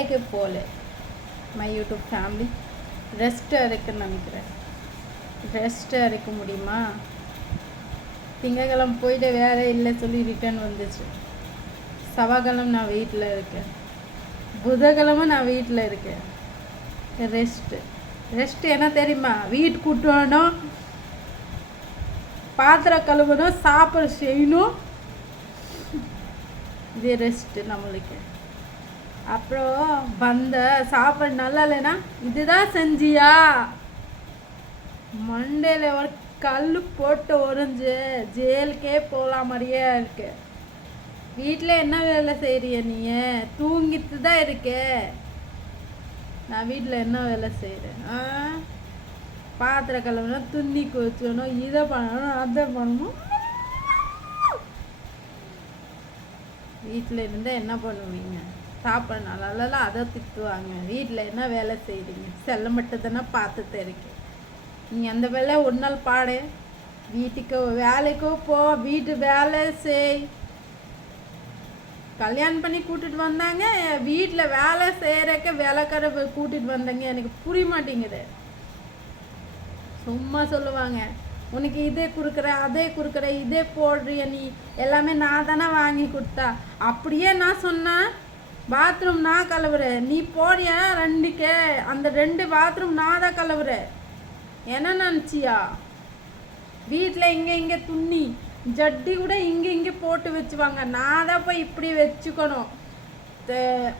வேலைக்கு போகல. My YouTube family ரெஸ்ட்டாக இருக்குன்னு நினைக்கிறேன். ரெஸ்ட்டாக இருக்க முடியுமா? திங்கக்கிழமை போயிட்டு வேலை இல்லை சொல்லி ரிட்டர்ன் வந்துச்சு. செவ்வாய்க்கிழமை நான் வீட்டில் இருக்கேன். புதன்கிழமை நான் வீட்டில் இருக்கேன். ரெஸ்ட்டு என்ன தெரியுமா? வீட்டு கூட்டணும், பாத்திரம் கழுவணும், சாப்பாடு செய்யணும். இது ரெஸ்ட்டு நம்மளுக்கு. அப்புறம் வந்த சாப்பாடு நல்லா இல்லைன்னா இதுதான் செஞ்சியா, மண்டையில் ஒரு கல் போட்டு உறிஞ்சு ஜெயிலுக்கே போகலாம் மாதிரியே இருக்கு. வீட்டில் என்ன வேலை செய்கிறிய நீ? தூங்கிட்டு தான் இருக்க. நான் வீட்டில் என்ன வேலை செய்கிறேன்? பாத்திரம் கழுவணும், துணி குச்சணும், இதை பண்ணணும், அதை பண்ணணும். வீட்டில் இருந்தால் என்ன பண்ணுவீங்க? சாப்பாடு நல்லா அதை திட்டுவாங்க. வீட்டில் என்ன வேலை செய்கிறீங்க? செல்ல மட்டும் தானே பார்த்துட்டு இருக்கேன். நீ அந்த வேலை ஒரு நாள் பாடு. வீட்டுக்கு வேலைக்கோ போ, வீட்டு வேலை செய். கல்யாணம் பண்ணி கூட்டிட்டு வந்தாங்க, வீட்டில் வேலை செய்கிறக்க வேலைக்கார கூட்டிட்டு வந்தாங்க. எனக்கு புரிய மாட்டேங்குது. சும்மா சொல்லுவாங்க, உனக்கு இதே கொடுக்குறேன், அதே கொடுக்குறேன், இதே போடுறிய, நீ எல்லாமே நான் தானே வாங்கி கொடுத்தா. அப்படியே நான் சொன்னேன், பாத்ரூம் நான் கழுவுறேன், நீ போடிய 2 அந்த 2 பாத்ரூம் நான் தான் கழுவுறேன். என்ன நினச்சியா? வீட்டில் இங்கே துணி ஜட்டி கூட இங்கே போட்டு வச்சுவாங்க. நான் தான் போய் இப்படி வச்சுக்கணும்.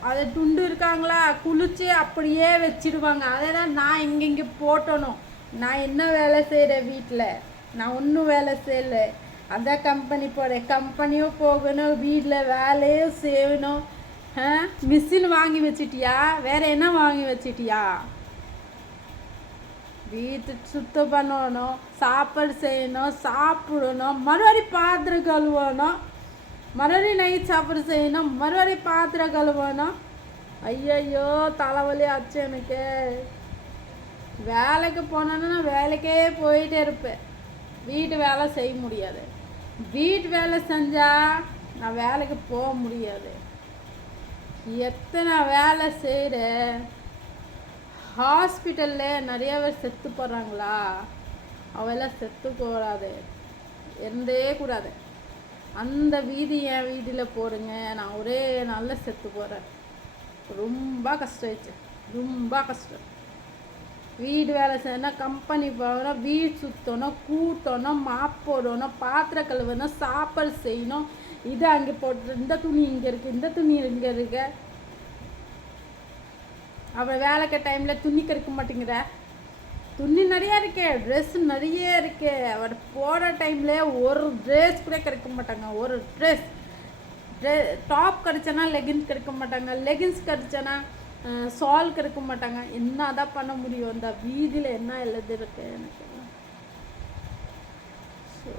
அதை துண்டு இருக்காங்களா குளிச்சு அப்படியே வச்சிடுவாங்க. அதை தான் நான் இங்கே போட்டணும். நான் என்ன வேலை செய்கிறேன் வீட்டில்? நான் ஒன்றும் வேலை செய்யலை. அதான் கம்பெனி போகிறேன். கம்பெனியும் போகணும், வீட்டில் வேலையும் செய்யணும். மிஷின் வாங்கி வச்சிட்டியா? வேறு என்ன வாங்கி வச்சிட்டியா? வீட்டு சுத்தம் பண்ணணும், சாப்பாடு செய்யணும், சாப்பிடணும், மறுபடியும் பாத்திரம் கழுவணும், மறுபடியும் நைட் சாப்பாடு செய்யணும், மறுபடியும் பாத்திரம் கழுவணும். ஐயையோ தலைவலி ஆச்சு எனக்கு. வேலைக்கு போனேன்னா நான் வேலைக்கே போயிட்டே இருப்பேன். வீட்டு வேலை செய்ய முடியாது. வீட்டு வேலை செஞ்சால் நான் வேலைக்கு போக முடியாது. எத்தனை வேலை செய்கிறேன். ஹாஸ்பிட்டலில் நிறைய பேர் செத்து போகிறாங்களா? அவெல்லாம் செத்து போகாது, இருந்தே கூடாது. அந்த வீதி என் வீட்டில் போடுங்க, நான் ஒரே நாளில் செத்து போகிறேன். ரொம்ப கஷ்டமாயிடுச்சு, ரொம்ப கஷ்டம். வீடு வேலை செய்யணும், கம்பெனி போகணும், வீடு சுற்றணும், கூட்டணும், மாப் போடணும், பாத்திரம் கழுவணும், சாப்பாடு செய்யணும். இது அங்கே போட்டு, இந்த துணி இங்கே இருக்குது, இந்த துணி இங்கே இருக்கு. அப்புறம் வேலைக்கு டைமில் துணி கிடைக்க மாட்டேங்கிற. துணி நிறையா இருக்கு, ட்ரெஸ் நிறைய இருக்கு. அவர் போகிற டைமில் ஒரு ட்ரெஸ் கூட கிடைக்க மாட்டாங்க. ஒரு டாப் கிடைச்சனா லெகின்ஸ் கிடைக்க மாட்டாங்க, லெகின்ஸ் கிடைச்சனா சால் கிடைக்க மாட்டாங்க. என்ன தான் பண்ண முடியும்? இந்த வீதியில் என்ன எழுதி இருக்கு எனக்கு. ஸோ